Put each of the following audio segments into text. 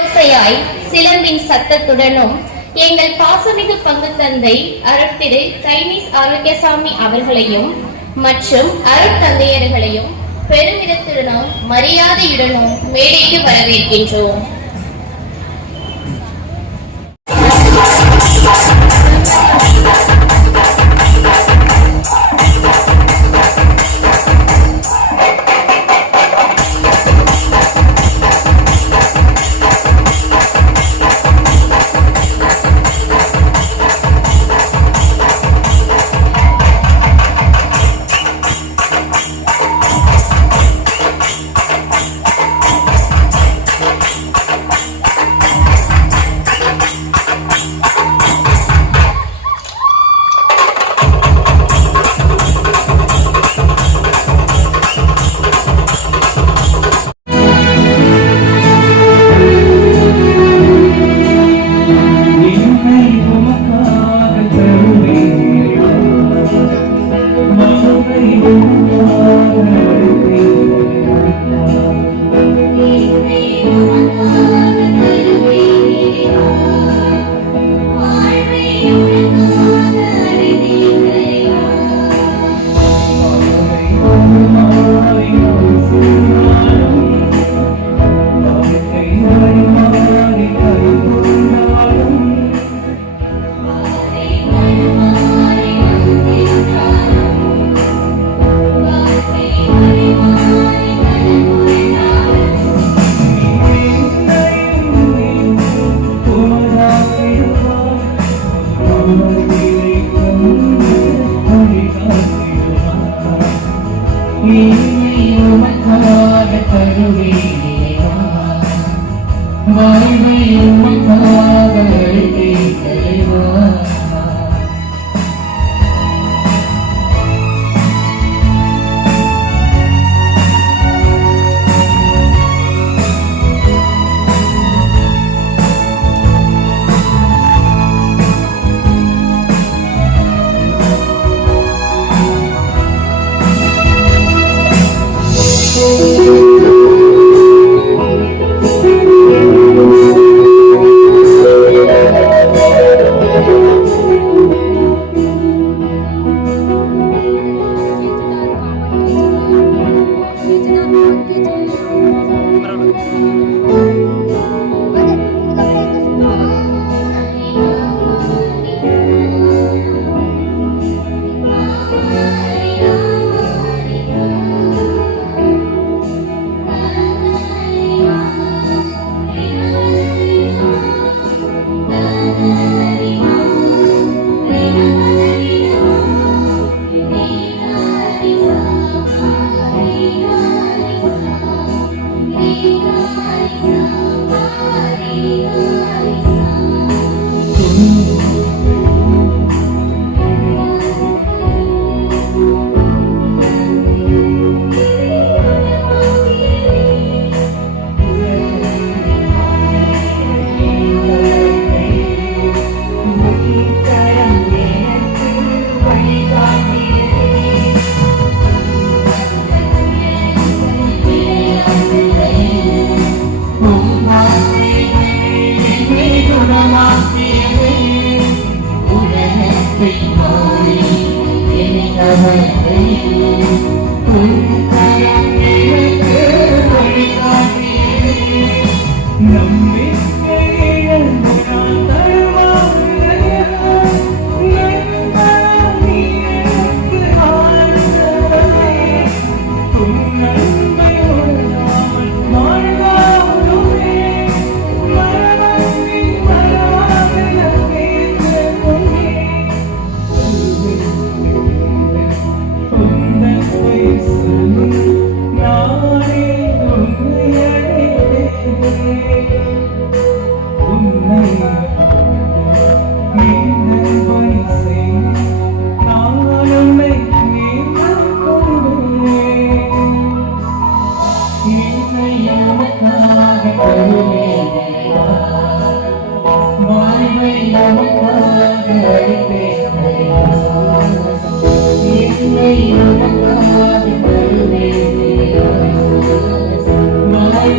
ஓசையாய் சிலம்பின் சத்தத்துடனும் எங்கள் பாசமிகு பங்கு தந்தை அருட்திரு கைனிஸ் ஆரோக்கியசாமி அவர்களையும் மற்றும் அருட்தந்தையர்களையும் பெருமிதத்துடனும் மரியாதையுடனும் மேடைக்கு வரவேற்கின்றோம். My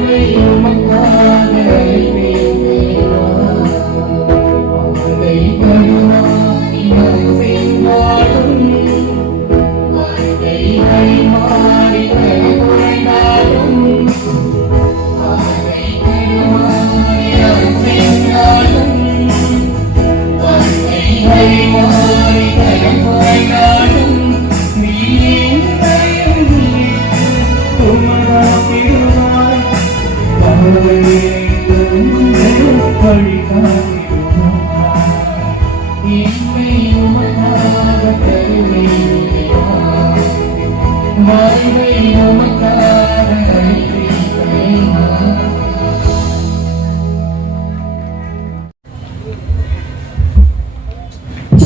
way,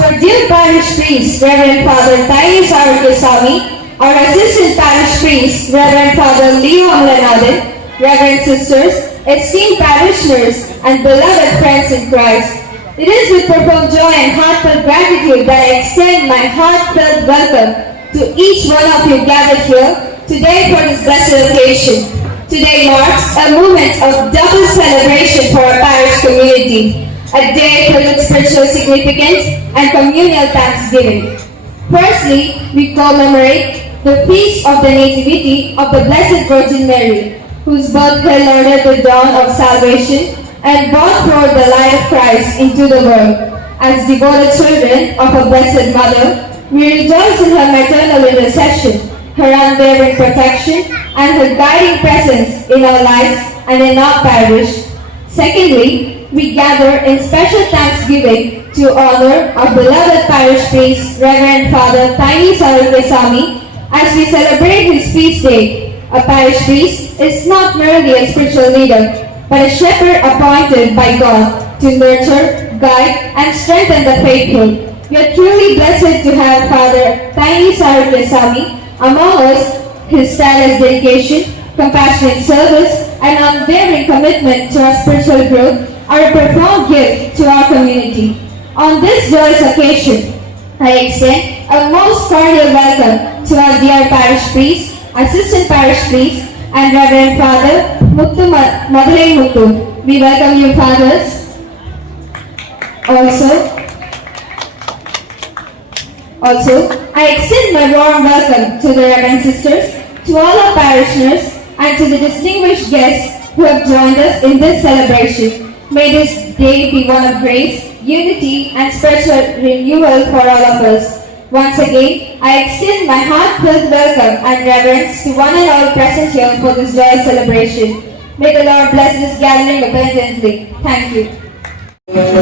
Our dear parish priest, Reverend Father Tiny Sarukesami, our assistant parish priest, Reverend Father Leo Amlanathan, Reverend sisters, esteemed parishioners, and beloved friends in Christ, it is with profound joy and heartfelt gratitude that I extend my heartfelt welcome to each one of you gathered here today for this blessed occasion. Today marks a moment of double celebration for our parish community, a day filled with spiritual significance and communal thanksgiving. Firstly, we commemorate the feast of the Nativity of the Blessed Virgin Mary, whose birth heralded the dawn of salvation and brought forth the light of Christ into the world. As devoted children of a Blessed Mother, we rejoice in her maternal intercession, her unwavering protection, and her guiding presence in our lives and in our parish. Secondly, we gather in special thanksgiving to honor our beloved parish priest, Reverend Father Tiny Sarukesami, as we celebrate his feast day. A parish priest is not merely a spiritual leader, but a shepherd appointed by God to nurture, guide, and strengthen the faithful. We are truly blessed to have Father Tiny Sarukesami among us. His tireless dedication, compassionate service, and unwavering commitment to our spiritual growth are a profound gift to our community. On this joyous occasion, I extend a most cordial welcome to our dear parish priest, assistant parish priest, and Reverend Father Muthu Madhulai Muthu. We welcome you, fathers. Also, I extend my warm welcome to the Reverend sisters, to all our parishioners, and to the distinguished guests who have joined us in this celebration. May this day be one of grace, unity, and spiritual renewal for all of us. Once again, I extend my heartfelt welcome and reverence to one and all present here for this joyous celebration. May the Lord bless this gathering abundantly. Thank you. Thank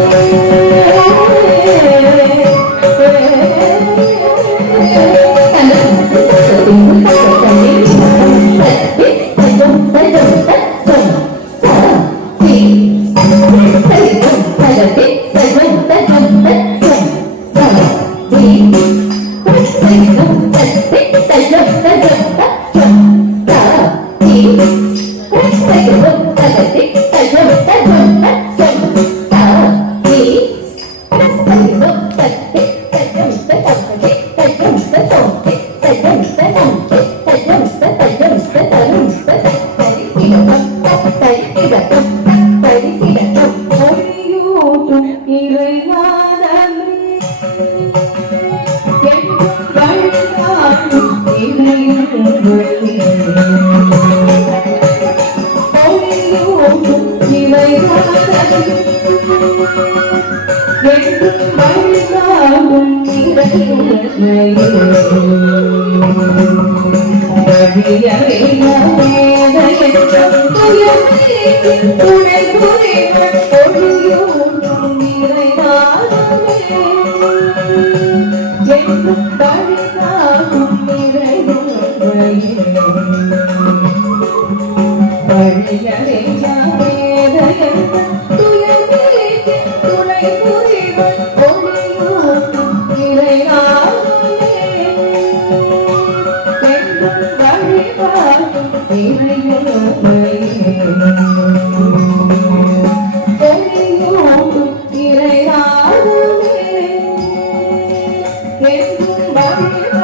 you.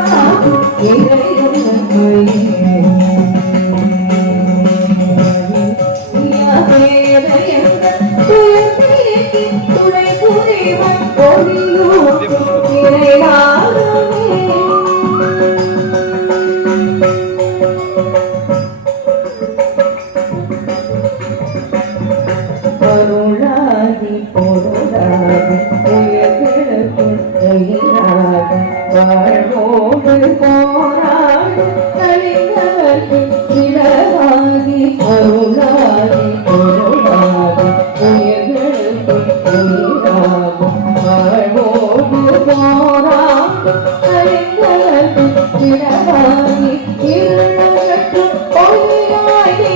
பயிராக வாழ்வோடு போராடு கழிந்தவர்க்கு சிலவாகி அருளாகி பொருளாகி உயிர்களுக்கு உயிராகும் வாழ்வோடு போராடு கழிந்தவர்க்கு சிலவாகி இருளகற்று ஒளியாகி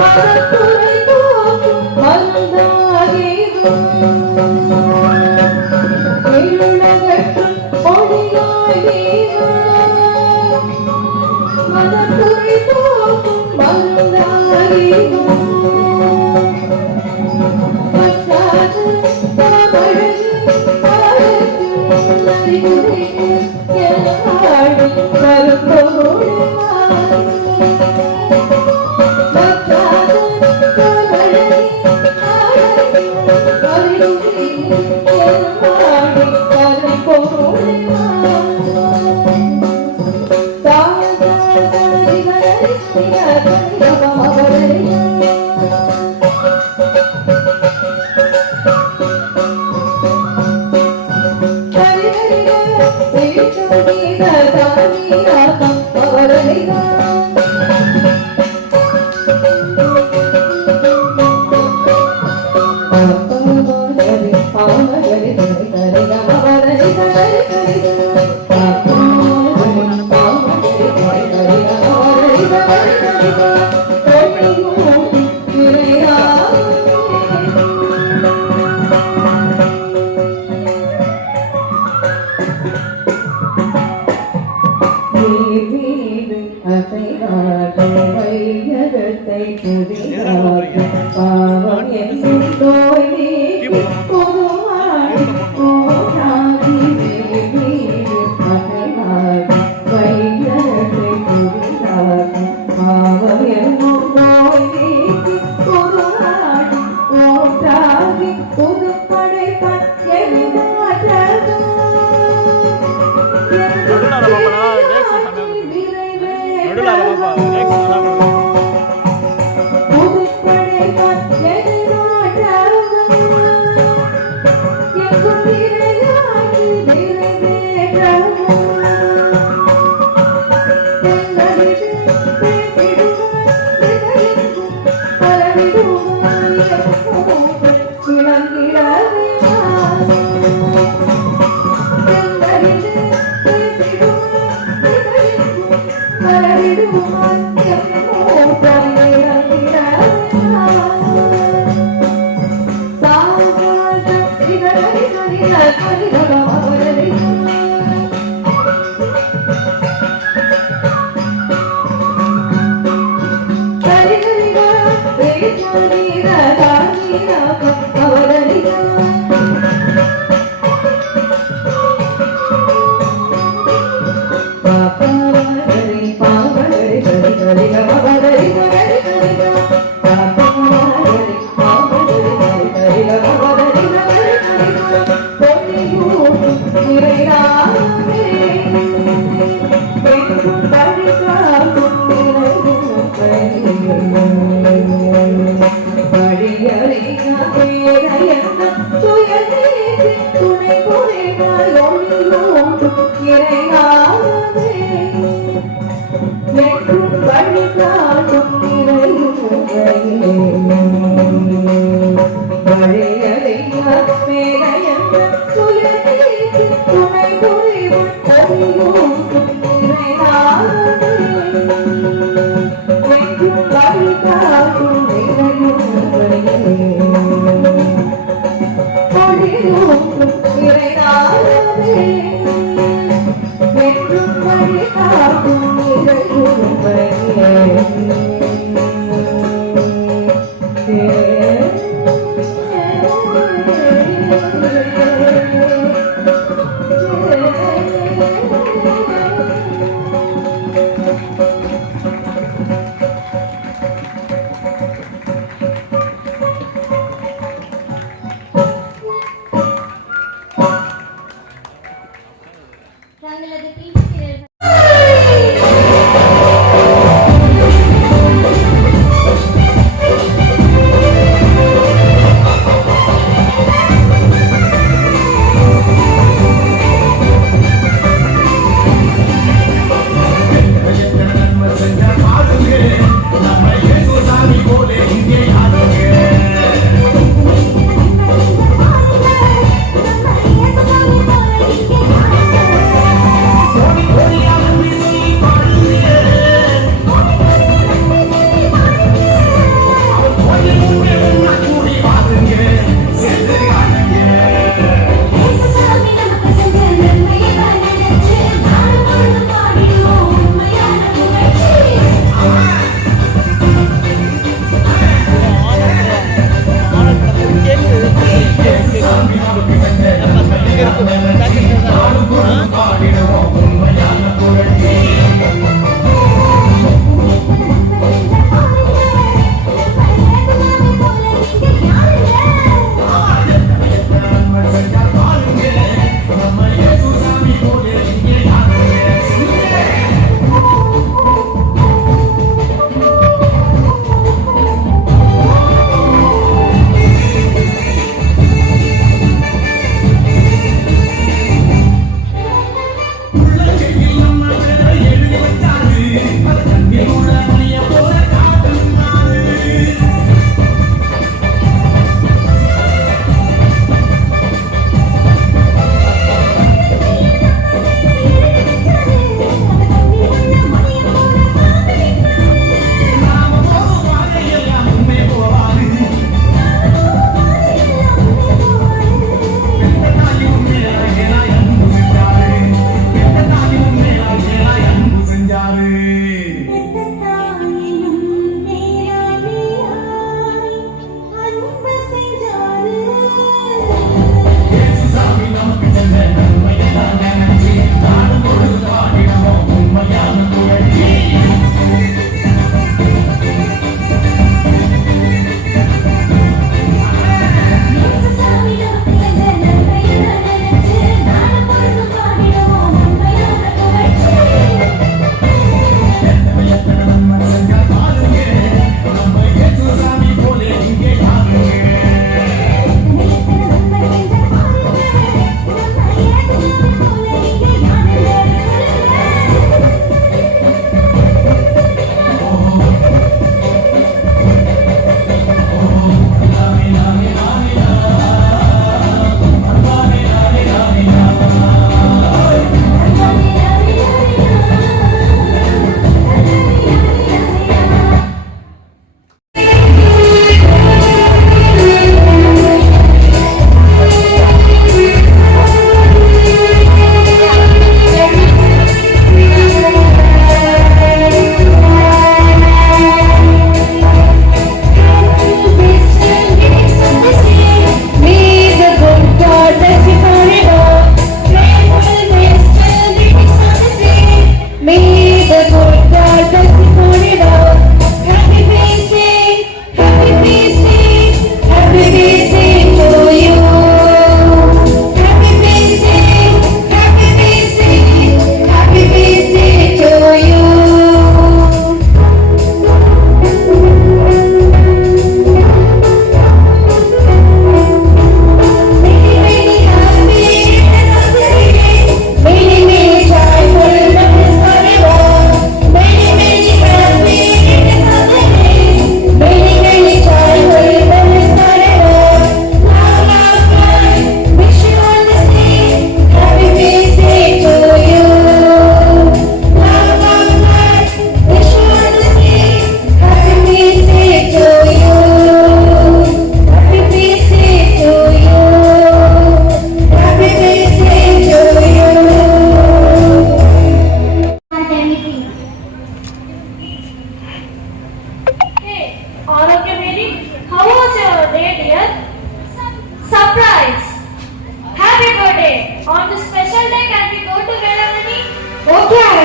மனத்துறை தோற்றும் மருந்தாகி இருளகற்று ஒளியாகி மனத்துறை தோற்றும் மருந்தாகி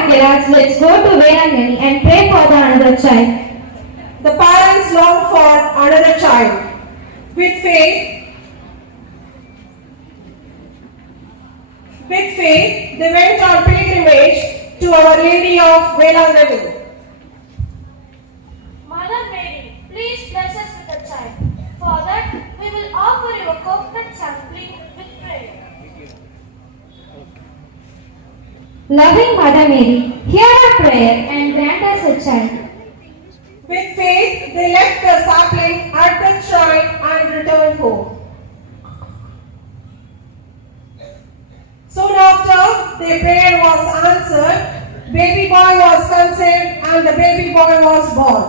Kiras, let's go to Velanani and pray for the another child. The parents long for another child. With faith, they went on pilgrimage to Our Lady of Velanani. Mother Mary, please bless us with a child. For that, we will offer you a coconut sampling with prayer. Loving Mother Mary, hear our prayer and grant us a child. With faith, they left the sapling at the shrine and returned home. Soon after, their prayer was answered, baby boy was conceived and the baby boy was born.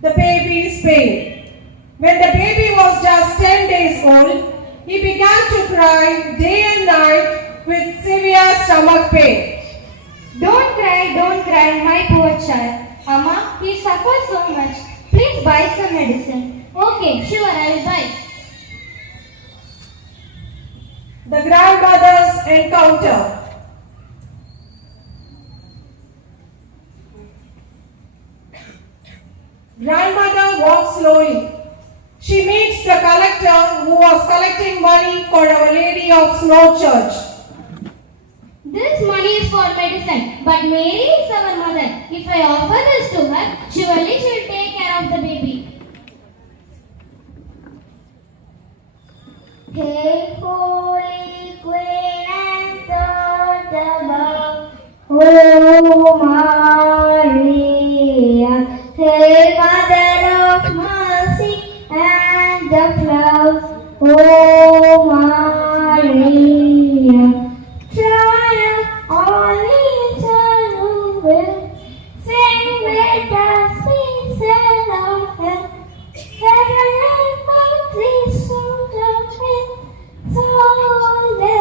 The baby's pain. When the baby was just 10 days old, he began to cry day and night with severe stomach pain. Don't cry, my poor child. Amma, he suffers so much. Please buy some medicine. Okay, sure, I will buy. The grandmother's encounter. Grandmother walks slowly. She meets the collector who was collecting money for Our Lady of Snow Church. This money is for medicine, but Mary is our mother. If I offer this to her, surely she will take care of the baby. Hey, Holy Queen and thought above, oh Maria, Hail Mother of Mercy and of Love, oh Maria, triumph on eternal will, sing let us be said of him, heaven and country soon of him, Salve,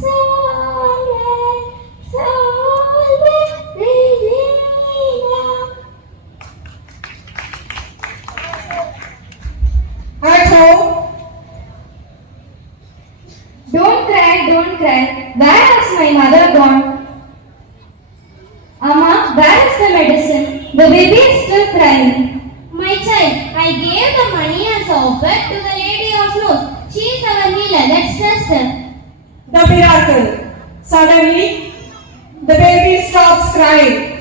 Salve, Salve, Regina. At home, Don't cry, don't cry. Where has my mother gone? Amma, where is the medicine? The baby is still crying. My child, I gave the money as offer to the Lady of Snows. She is our healer. Let's trust her. the miracle. Suddenly, the baby stops crying.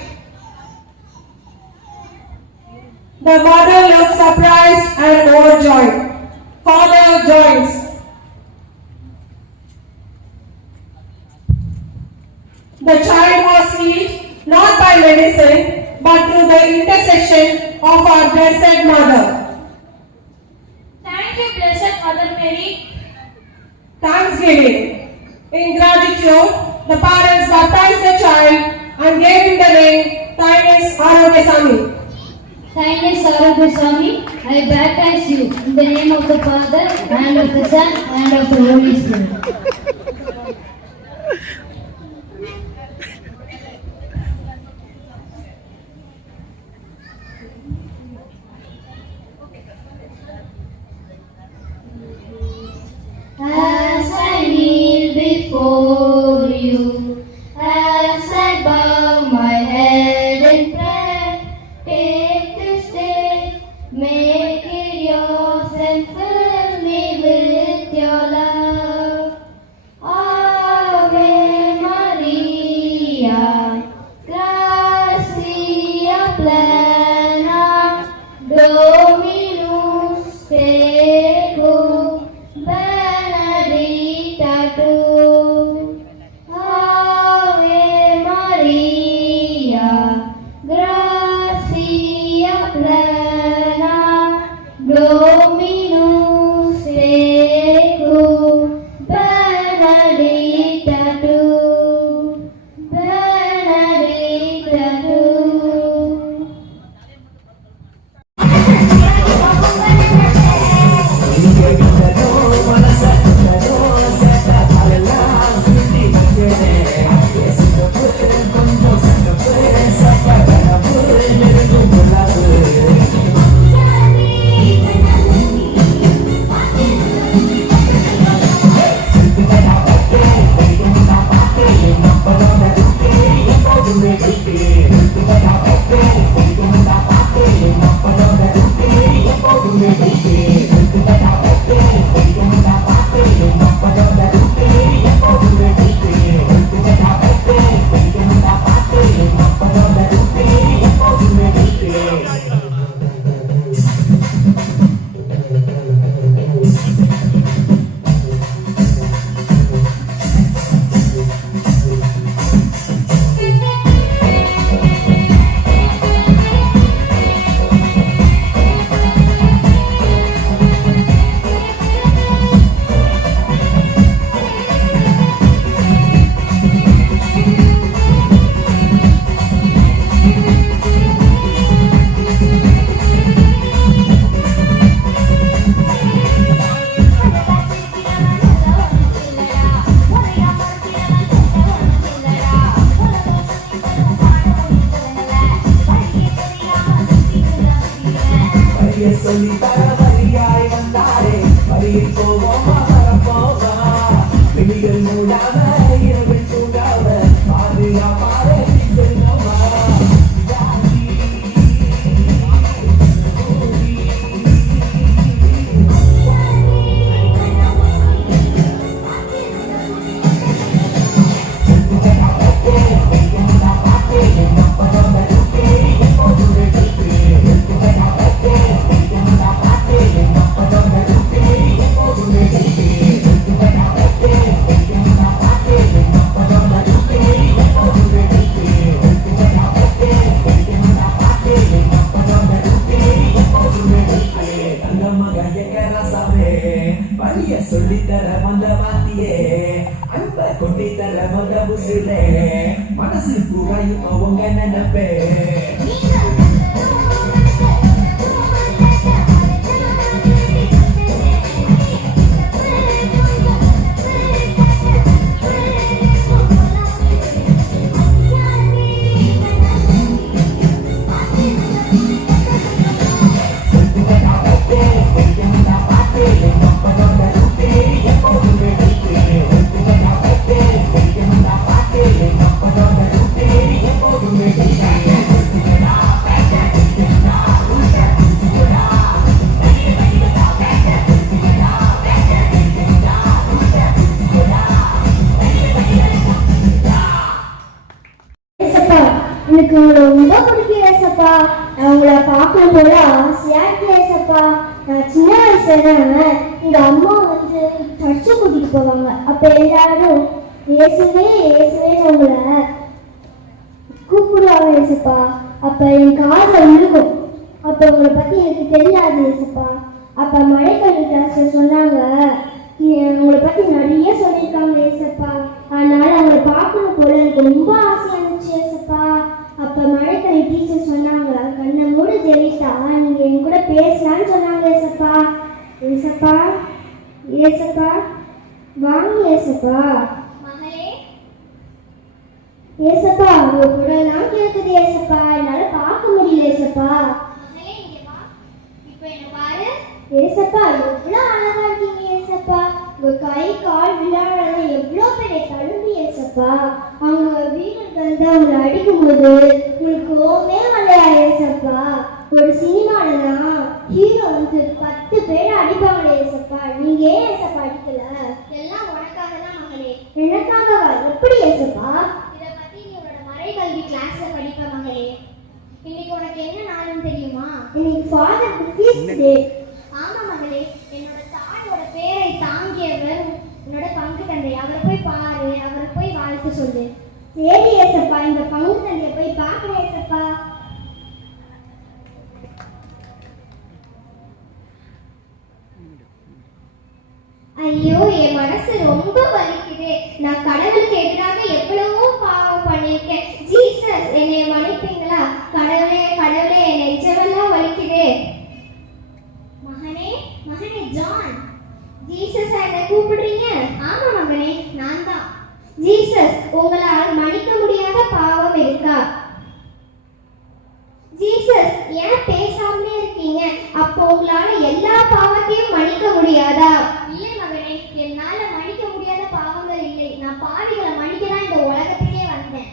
The mother looks surprised and overjoyed. Father joins. The child was healed not by medicine but through the intercession of our Blessed Mother. Thank you, Blessed Mother Mary. Thanksgiving. In gratitude, the parents baptized the child and gave him the name Tainis Arogesami. Kindness, Swami, I baptize you in the name of the Father, and of the Son, and of the Holy Spirit. As I kneel before you, as I bow my head in prayer, take this day, make it yours and fill me with your love. Ave Maria, gracia plena, Dominus tecum, benedicta tu. Ave Maria, gracia plena, Dominus tecum, benedicta tu, benedicta tu. சொல்லித்தர வரியாய் வந்தாரே வரியில் போவோமா வரப்போவா சொல்லித்தர வந்த வாத்தியே அன்ப கொட்டித்தர வந்த புசிலே மனசு புகையும் அவங்க நினைப்பே எனக்கு உங்களை ரொம்ப பிடிக்கும் ஏசப்பா. நான் உங்களை பார்க்கணும் போல ஆசையா இருக்கு ஏசப்பா. நான் சின்ன வயசுல எங்க அம்மா வந்து சர்ச்சு கூட்டிட்டு போவாங்க. அப்ப எல்லாரும் இயேசுவே இயேசுவேன்னு உங்களை கூப்பிடுவாங்க ஏசப்பா. அப்ப என் காதுல விழுகும். அப்ப உங்களை பத்தி எனக்கு தெரியாது ஏசப்பா. அப்ப மழைக்கல்வி கிளாஸ்ல சொன்னாங்க, உங்களை பத்தி நிறைய சொல்லியிருக்காங்க ஏசப்பா. அதனால அவங்களை பார்க்கணும் போல எனக்கு ரொம்ப ஆசையா இருந்துச்சு ஏசப்பா. அப்ப மழைக்கல்வி டீச்சர் சொன்னாங்க, கண்ணை மூடி ஜெயித்தா நீங்க என் கூட பேசலான்னு சொன்னாங்க ஏசப்பா. ஏசப்பா ஏசப்பா வாங்க ஏசப்பா. ஏசப்பா உங்க கூட எல்லாம் கேட்குது ஏசப்பா. என்னால பார்க்க முடியல ஏசப்பா. ஏசப்பா எவ்வளவு அழகா இருக்கீங்க ஏசப்பா. உங்க கை கால் விளையாடுறத எவ்வளவு பெரிய தழும்பு ஏசப்பா. அவங்க வீரர்கள் தான் உங்களை அடிக்கும் போது உங்களுக்கு கோவமே வரலையா ஏசப்பா. ஒரு சினிமாலதான் ஹீரோ வந்து 10 பேரை அடிப்பாங்களே ஏசப்பா. நீங்க ஏன் ஏசப்பா அடிக்கல? எல்லாம் உனக்காக தான் மகளே. எனக்காகவா? எப்படி ஏசப்பா? இதை பத்தி நீ உன்னோட மறைகல்வி கிளாஸ்ல படிப்ப மகளே. இன்னைக்கு உனக்கு என்ன நாள்னு தெரியுமா? இன்னைக்கு ஃபாதர் ஃபீஸ்ட் டே. ஆமா மகளே, என்னோட தாயோட பேரை தாங்கியவர் உன்னோட பங்கு தந்தை. அவரை போய் பாரு, அவரை போய் வாழ்த்து சொல்லு. சரி ஏசப்பா, இந்த பங்கு தந்தைய போய் பார்க்கிறேன் ஏசப்பா. ஐயோ, என் மனசு ரொம்ப வலிக்குது. நான் கடவுளுக்கு எதிராக எவ்வளவோ பாவம் பண்ணியிருக்கேன். ஜீசஸ் என்னை மன்னிப்பீங்களா? கடவுளே கடவுளே, என் நெஞ்சமெல்லாம் வலிக்குது. மகனே மகனே ஜான், ஜீசஸ் என்ன கூப்பிடுறீங்க? ஆமா மகனே, நான் தான். ஜீசஸ், உங்களால் மன்னிக்க முடியாத பாவம் இருக்கா? ஜீசஸ், ஏன் பேசாமலே இருக்கீங்க? அப்போ உங்களால எல்லா பாவத்தையும் மன்னிக்க முடியாதா? இல்லை மகனே, என்னால மன்னிக்க முடியாத பாவங்கள் இல்லை. நான் பாவிகளை மன்னிக்க தான் இந்த உலகத்திலே வந்தேன்.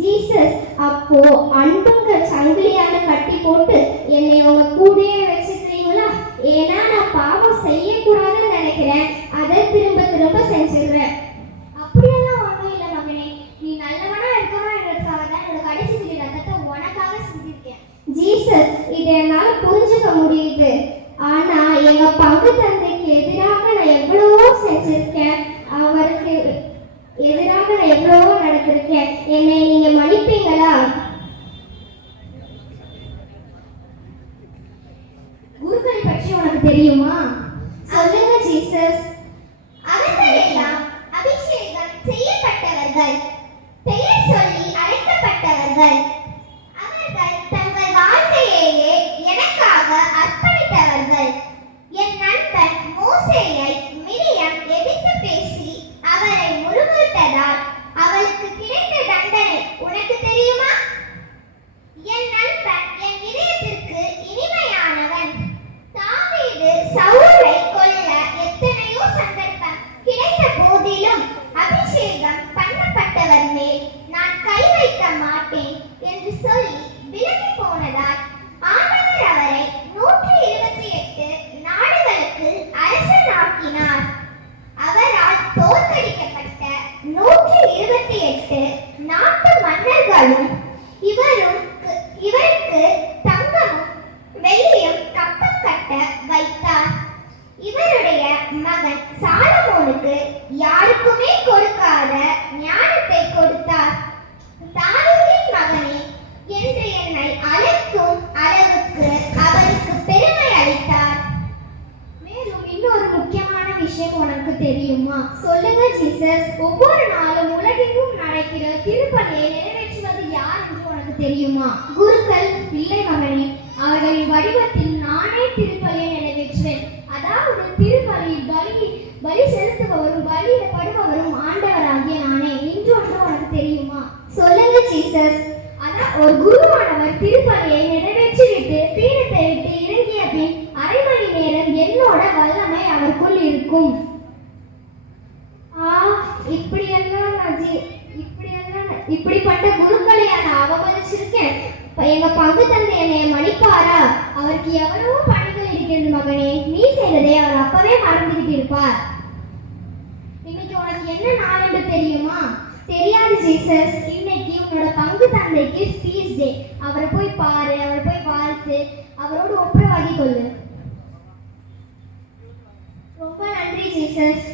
ஜீசஸ், அப்போ அன்புங்க சங்கிலியால கட்டி போட்டு என்னை உங்க கூடயே வச்சுக்கிறீங்களா? ஏன்னா நான் பாவம் செய்யக்கூடாதுன்னு நினைக்கிறேன், அதை திரும்ப திரும்ப செஞ்சிடுறேன். அப்படியெல்லாம் ஒன்றும் இல்லை மகனே, நீ நல்லவனா இருக்கணும்ன்றதுக்காக தான் என்னோட கடைசி துளி ரத்தத்தை உனக்காக செஞ்சிருக்கேன். ஜீசஸ், இதை என்னால புரிஞ்சுக்க முடியுது. ஆனா எங்க பங்கு தந்தைக்கு எதிராக நான் எவ்வளவோ செஞ்சிருக்கேன். அவருக்கு எதிராக நான் எவ்வளவோ நடந்திருக்கேன். என்னை நீங்க மன்னிப்பீங்களா? குருக்களை பற்றி உனக்கு தெரியுமா? சொல்லுங்க ஜீசஸ். அவர்கள் எல்லாம் அபிஷேகம் செய்யப்பட்டவர்கள், பெயர் சொல்லி அழைக்கப்பட்டவர்கள். அவர்கள் தங்கள் வாழ்க்கையையே எனக்காக அர்ப்பணித்தவர்கள். என் நண்பன் மோசேயை மிரியம் எதிர்த்து பேசி அவரை முறுமுறுத்ததால் அவளுக்கு கிடைத்த தண்டனை உனக்கு தெரியுமா? என் நண்பன் என் இதயத்திற்கு இனிமையானவன். தாவீது சவுலை கொல்ல எத்தனையோ சந்தர்ப்பம் கிடைத்த போதிலும் ஒருவர் மேல் நான் கை வைக்க மாட்டேன் என்று சொல்லி விலகி போனதால் ஆண்டவர் அவரை 128 நாடுகளுக்கு அரசனாக்கினார். அவரால் தோற்கடிக்கப்பட்ட 128 நாட்டு மன்னர்களும் இவருக்கு தங்கமும் வெள்ளியும் கப்பம் கட்ட வைத்தார். இவருடைய மகன் சாலமோனுக்கு யாருக்குமே கொடுக்காத ஞானத்தை கொடுத்தார். தாவீதின் மகனே என்று என்னை அழைக்கும் அளவுக்கு அவருக்கு பெருமை அளித்தார். மேலும் இன்னொரு முக்கியமான விஷயம் உனக்கு தெரியுமா? சொல்லுங்க ஜீசஸ். ஒவ்வொரு நாளும் உலகெங்கும் நடக்கிற திருப்பலியை நிறைவேற்றுவது யார் என்று உனக்கு தெரியுமா? குருக்கள். இல்லை மகனே, அவர்களின் வடிவத்தில் நானே திருப்பலியை நிறைவேற்றுவேன். அதாவது திருப்பலியில் பலி செலுத்துபவரும் பலியிடப்படுபவரும் ஆண்டவராகிய நானே. இன்னொன்று உனக்கு தெரியுமா? சொல்லுங்க ஜீசஸ். அதான் ஒரு குருவானவர் திருப்பலியை நிறைவேற்றிவிட்டு பீடத்தை விட்டு இறங்கிய பின் அரை மணி நேரம் என்னோட வல்லமை அவருக்குள் இருக்கும். இப்படிப்பட்ட குருக்களை நான் அவமதிச்சிருக்கேன். எங்க பங்கு தந்தை என்னை மன்னிப்பாரா? அவருக்கு எவ்வளவோ பணிகள் இருக்கிறது மகனே. நீ செய்ததை அவர் அப்பவே மறந்துகிட்டு இருப்பார். இன்னைக்கு உனக்கு என்ன நாள் என்று தெரியுமா? தெரியாது ஜீசஸ். இன்னைக்கு உன்னோட பங்கு தந்தைக்கு ஸ்பீச் டே. அவரை போய் பாரு, அவரை போய் வாழ்த்து, அவரோடு ஒப்புரவாகி கொள்ளு. ரொம்ப நன்றி ஜீசஸ்.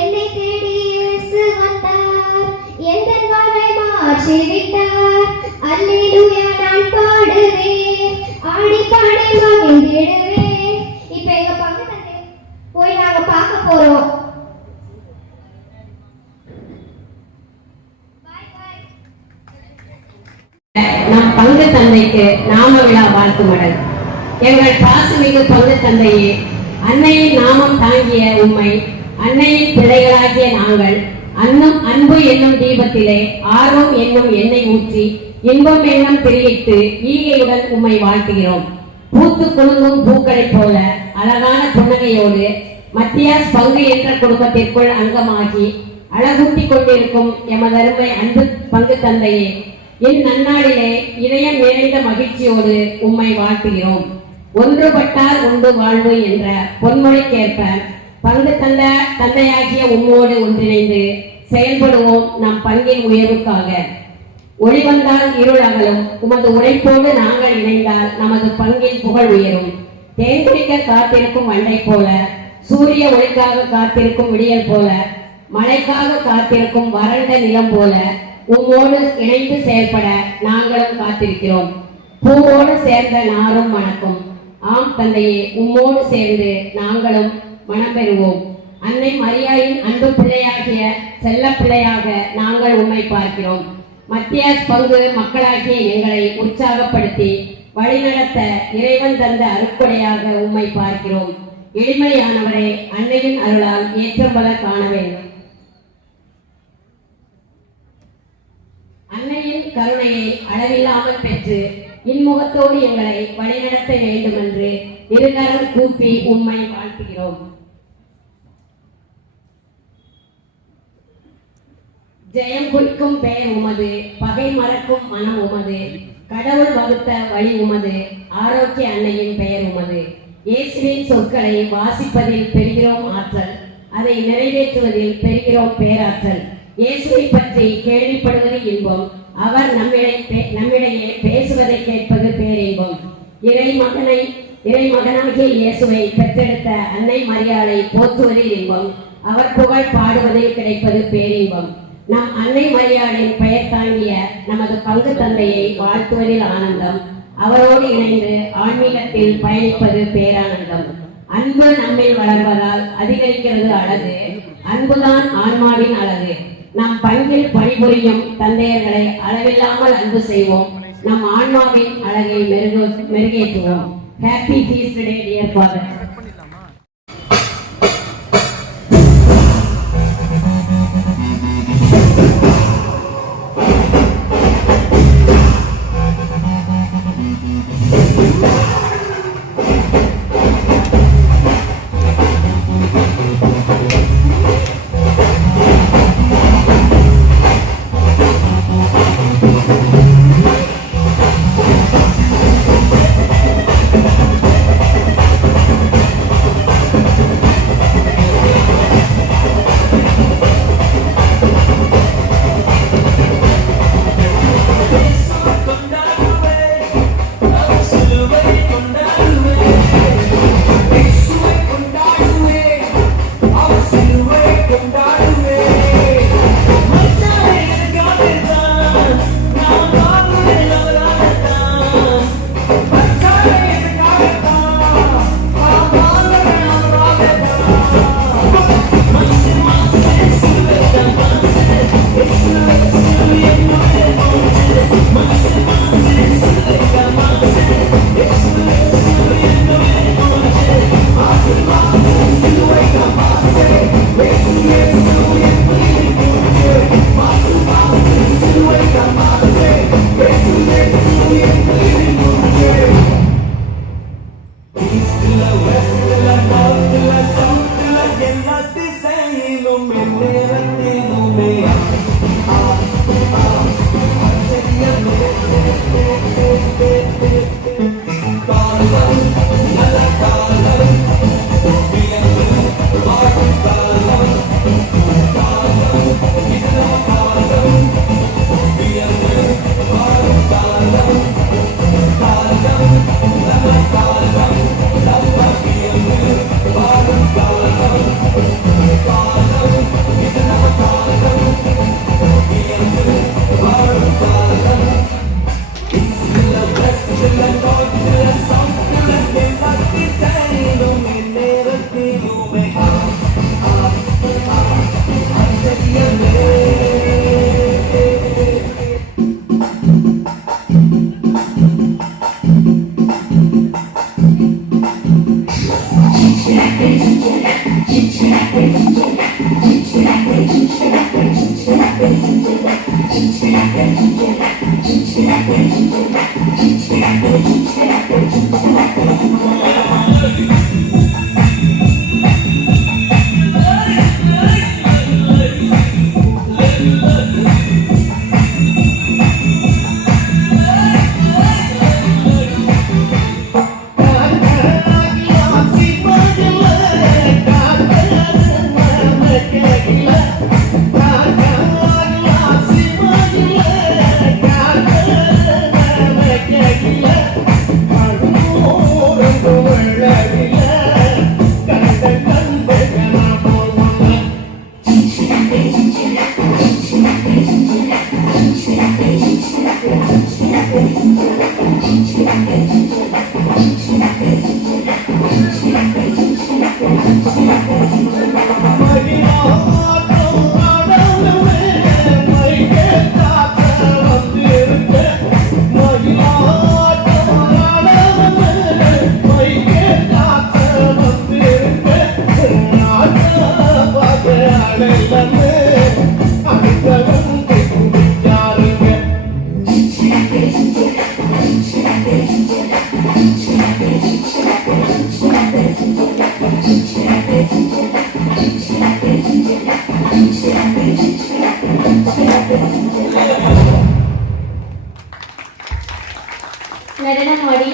என்னை தேடி இயேசு வந்தார், என் வாழ்வை மாற்றி விட்டார். அல்லேலூயா நான் பாடுவேன், ஆடி பாடி மகிழ்ந்திடுவேன். இப்ப எங்க பங்கு தந்தை போய் நாங்க பார்க்க போறோம். நம் பங்கு தந்தைக்கு நாம விழா வாழ்த்து மடல். எங்கள் பாசமிகு பங்கு தந்தையே, அன்னையின் நாமம் தாங்கிய உம்மை அன்னையின் பிள்ளைகளாகிய நாங்கள் அன்பு என்னும் தீபத்திலே ஆர்வம் என்னும் எண்ணெய் ஊற்றி இன்பம் என்னும் திரியிட்டு ஈகையுடன் உம்மை வாழ்த்துகிறோம். பூத்து குலுங்கும் பூக்களைப் போல அழகான புன்னகையோடு மத்தியாஸ் பங்கு என்ற குடும்பத்திற்குள் அங்கமாகி அழகூட்டிக் கொண்டிருக்கும் எமதருமை அன்பு பங்கு தந்தையே, இந்நன்னாளிலே இதயம் நிறைந்த மகிழ்ச்சியோடு உம்மை வாழ்த்துகிறோம். ஒன்றுபட்டால் உண்டு வாழ்வு என்ற பொன்மொழிக்கேற்ப பங்கு தந்தையாகிய உம்மோடு ஒன்றிணைந்து செயல்படுவோம் நம் பங்கின் உயர்வுக்காக. ஒளி வந்தால் இருள் அகலும், உமது உழைப்போடு நாங்கள் இணைந்தால் நமது பங்கின் புகழ் உயரும். தேன் குடிக்க காத்திருக்கும் வண்டை போல, சூரிய ஒளிக்காக காத்திருக்கும் விடியல் போல, மழைக்காக காத்திருக்கும் வறண்ட நிலம் போல உம்மோடு இணைந்து செயல்பட நாங்களும் காத்திருக்கிறோம். பூவோடு சேர்ந்த நாரும் மணக்கும். ஆம் தந்தையே, உம்மோடு சேர்ந்து நாங்களும் மனம் பெறுவோம். அன்னை மரியாயின் அன்பு பிள்ளையாகிய செல்ல பிள்ளையாக நாங்கள் உம்மை பார்க்கிறோம். மத்தியாஸ் பங்கு மக்களாகிய எங்களை உற்சாகப்படுத்தி வழிநடத்த இறைவன் தந்த அருட்கொடையாக உம்மை பார்க்கிறோம். எளிமையானவரே, அன்னையின் அருளால் ஏற்றம்பல காண வேண்டும். அன்னையின் கருணையை அளவில்லாமல் பெற்று இன்முகத்தோடு எங்களை வழிநடத்த வேண்டும் என்று இருகரம் கூப்பி உம்மை வாழ்த்துகிறோம். ஜெயம் குறிக்கும் பெயர் உமது, பகை மறக்கும் மனம் உமது, கடவுள் வகுத்த வழி உமது, ஆரோக்கிய அன்னையின் பெயர் உமது. இயேசுவின் சொற்களை வாசிப்பதில் பெறுகிறோம் ஆற்றல், அதை நிறைவேற்றுவதில் பெறுகிறோம் பேராற்றல். இயேசுவை பற்றி கேள்விப்படுவது இன்பம், அவர் நம்மிடையே பேசுவதை கேட்பது பேரின்பம். இறைமகனாகிய இயேசுவை பெற்றெடுத்த அன்னை மரியாளை போற்றுவதில் இன்பம், அவர் புகழ் பாடுவதில் கிடைப்பது பேரின்பம். நம் அன்னை மரியாளின் பெயர் தாங்கிய நமது பங்கு தந்தையை வாழ்த்துவதில் ஆனந்தம், அவரோடு இணைந்து ஆன்மீகத்தில் பயணிப்பது பேரானந்தம். அன்பு நம்மில் வளர்வதால் அதிகரிக்கிறது அழகு, அன்புதான் ஆன்மாவின் அழகு. நம் பங்கில் பணிபுரியும் தந்தையர்களை அளவில்லாமல் அன்பு செய்வோம், நம் ஆன்மாவின் அழகை மெருகேற்றுவோம். ஹாப்பி ஃபீஸ்ட் டே டியர் ஃபாதர். சிலந்து அடிக்க வந்து குடிச்சாருங்க. நடனமாடி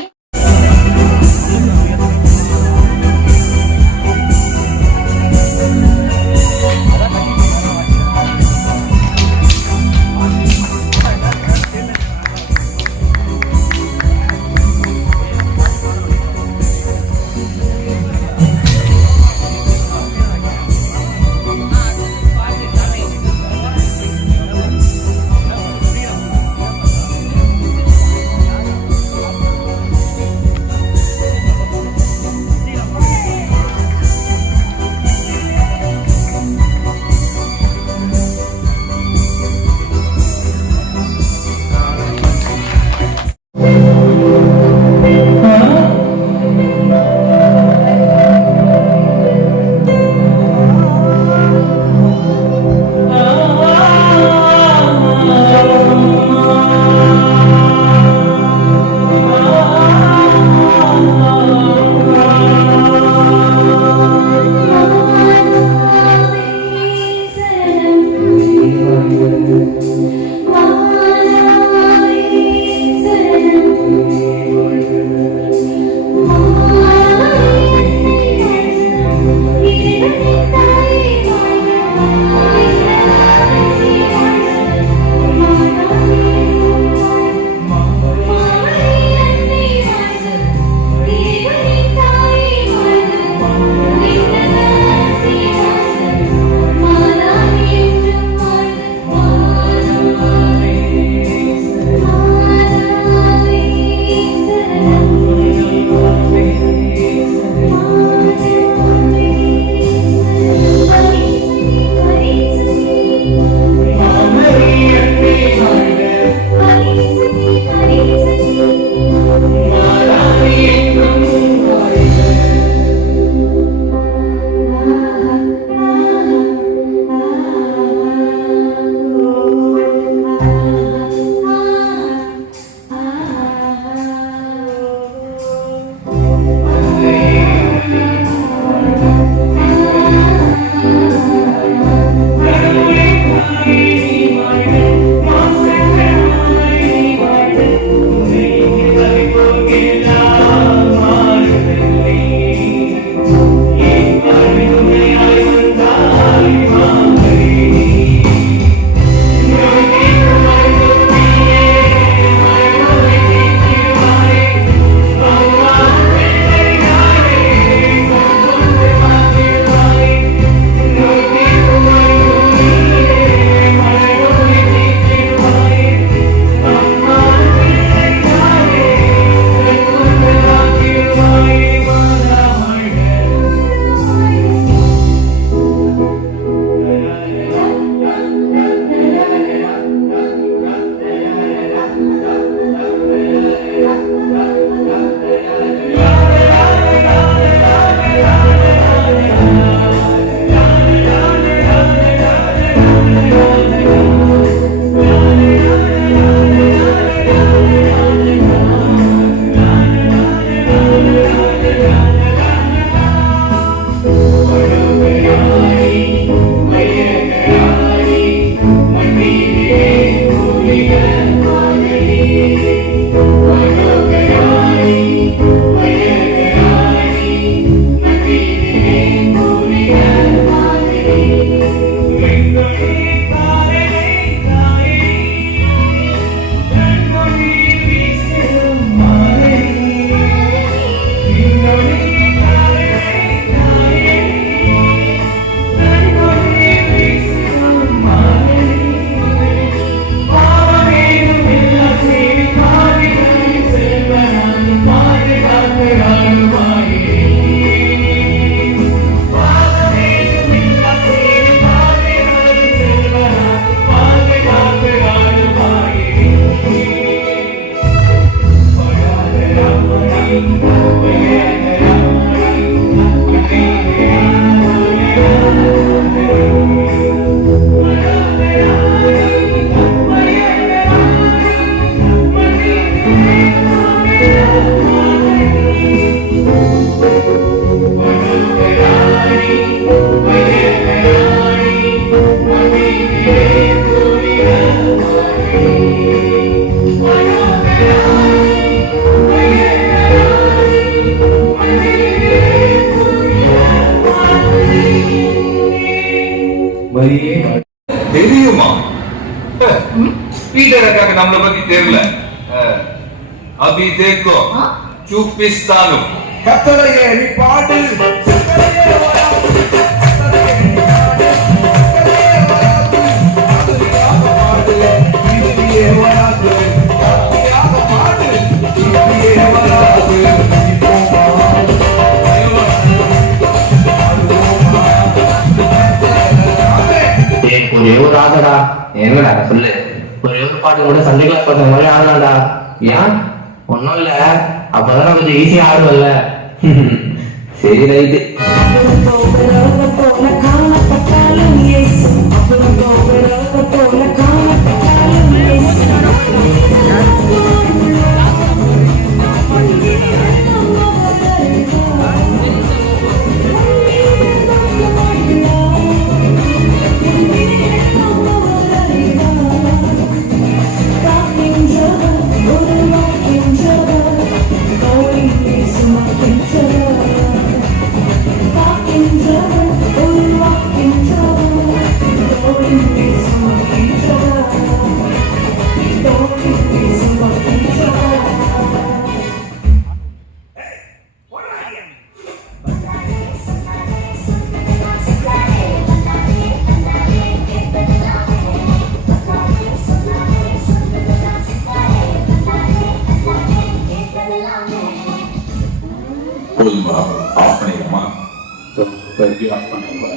வரியே தெரியுமா? பீட்டர் அக்காக்கு நம்மளை பத்தி தெரியல. அபி தேக்கோ சூப்பிஸ்தானும் கத்தரையே நீ பாடு கத்தரையே வராது கத்தரையே நீ பாடு கத்தரையே வராது கத்தரையாக பாடு இதுவே வராது கத்தரையாக பாடு இதுவே வராது ஒரே ஒரு ஆசைடா. என்னடா சொல்லு. ஒரே ஒரு பாட்டு கூட சண்டே கிளாஸ் பசங்க மாதிரி ஆடலாம்டா. ஏன்? ஒன்னும் இல்ல, அப்பதான் கொஞ்சம் ஈஸியா ஆடுவல்ல. சரி ரைட்டு. போதுமா? ஆஃப் பண்ணிடுமா? ஆஃப் பண்ணிடுவேன்.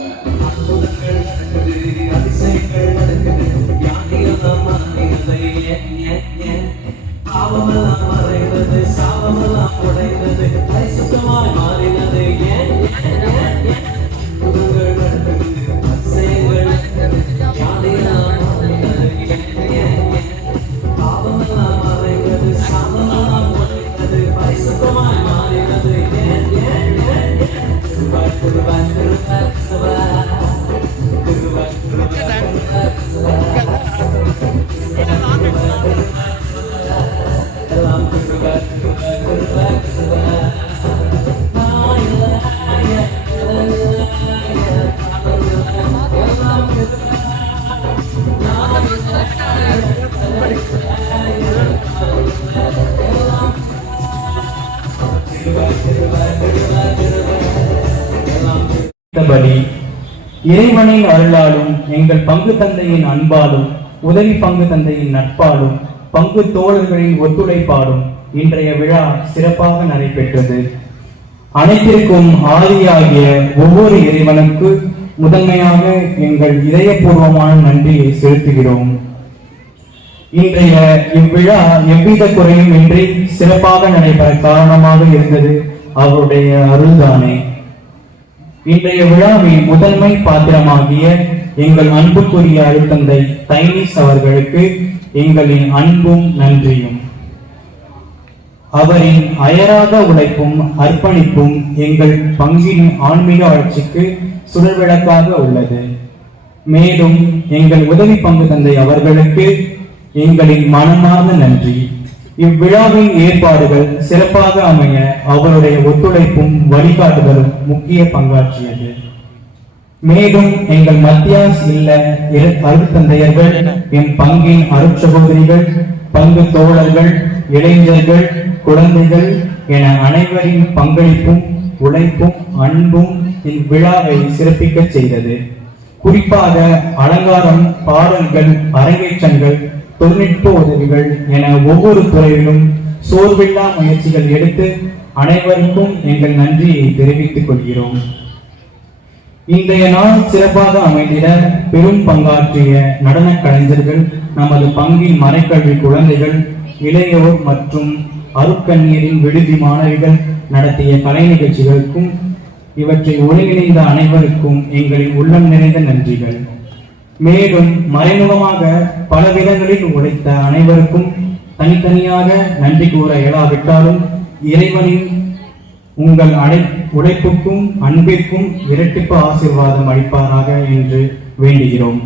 இறைவனின் அருளாலும் எங்கள் பங்கு தந்தையின் அன்பாலும் உதவி பங்கு தந்தையின் நட்பாலும் பங்கு தோழர்களின் ஒத்துழைப்பாலும் இன்றைய விழா சிறப்பாக நடைபெற்றது. அனைத்திற்கும் ஆதியாகிய ஒவ்வொரு இறைவனுக்கு முதன்மையாக எங்கள் இதயபூர்வமான நன்றியை செலுத்துகிறோம். இன்றைய இவ்விழா எவ்வித குறையும் இன்றி சிறப்பாக நடைபெற காரணமாக இருந்தது அவருடைய அருள்தானே. இன்றைய விழாவின் முதன்மை பாத்திரமாகிய எங்கள் அன்புக்குரிய அருட்தந்தை தைனீஸ் அவர்களுக்கு எங்களின் அன்பும் நன்றியும். அவரின் அயராத உழைப்பும் அர்ப்பணிப்பும் எங்கள் பங்கின் ஆன்மீக வளர்ச்சிக்கு சுடர்விளக்காக உள்ளது. மேலும் எங்கள் உதவி பங்கு தந்தை அவர்களுக்கு எங்களின் மனமார்ந்த நன்றி. இவ்விழாவின் ஏற்பாடுகள் சிறப்பாக அமைய அவருடைய ஒத்துழைப்பும் வழிகாட்டுதலும் முக்கிய பங்காற்றியது. மேலும் எங்கள் மத்தியாஸ் இல்ல அருட்தந்தையர்கள், என் பங்கின் அருட்சகோதரிகள், பங்கு தோழர்கள், இளைஞர்கள், குழந்தைகள் என அனைவரின் பங்களிப்பும் உழைப்பும் அன்பும் இவ்விழாவை சிறப்பிக்க செய்தது. குறிப்பாக அலங்காரம், பாடல்கள், அரங்கேற்றங்கள், தொழில்நுட்ப உதவிகள் என ஒவ்வொரு துறையிலும் சோர்வில்லா முயற்சிகள் எடுத்து அனைவருக்கும் எங்கள் நன்றியை தெரிவித்துக் கொள்கிறோம். இன்றைய நாள் சிறப்பாக அமைந்திட பெரும் பங்காற்றிய நடன கலைஞர்கள், நமது பங்கின் மறைக்கல்வி குழந்தைகள், இளையோர் மற்றும் அருட்கண்ணியரின் விடுதி மாணவிகள் நடத்திய கலை நிகழ்ச்சிகளுக்கும் இவற்றை ஒருங்கிணைந்த அனைவருக்கும் எங்களின் உள்ளம் நிறைந்த நன்றிகள். மேலும் மறைமுகமாக பல விதங்களில் உழைத்த அனைவருக்கும் தனித்தனியாக நன்றி கூற இயலாவிட்டாலும் இறைவனின் உங்கள் உழைப்புக்கும் அன்பிற்கும் இரட்டிப்பு ஆசீர்வாதம் அளிப்பாராக என்று வேண்டுகிறோம்.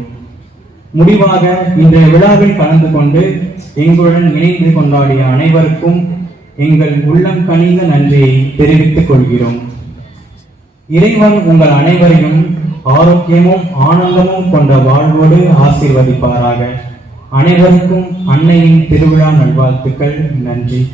முடிவாக இன்றைய விழாவில் கலந்து கொண்டு எங்களுடன் இணைந்து கொண்டாடிய அனைவருக்கும் எங்கள் உள்ளம் கனிந்த நன்றியை தெரிவித்துக் கொள்கிறோம். இறைவன் உங்கள் அனைவரையும் ஆரோக்கியமும் ஆனந்தமும் கொண்ட வாழ்வோடு ஆசீர்வதிப்பாராக. அனைவருக்கும் அன்னையின் திருவிழா நல்வாழ்த்துக்கள். நன்றி.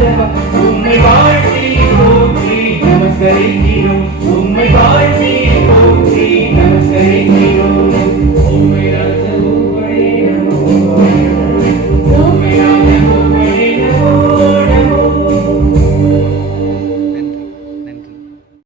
Madhava,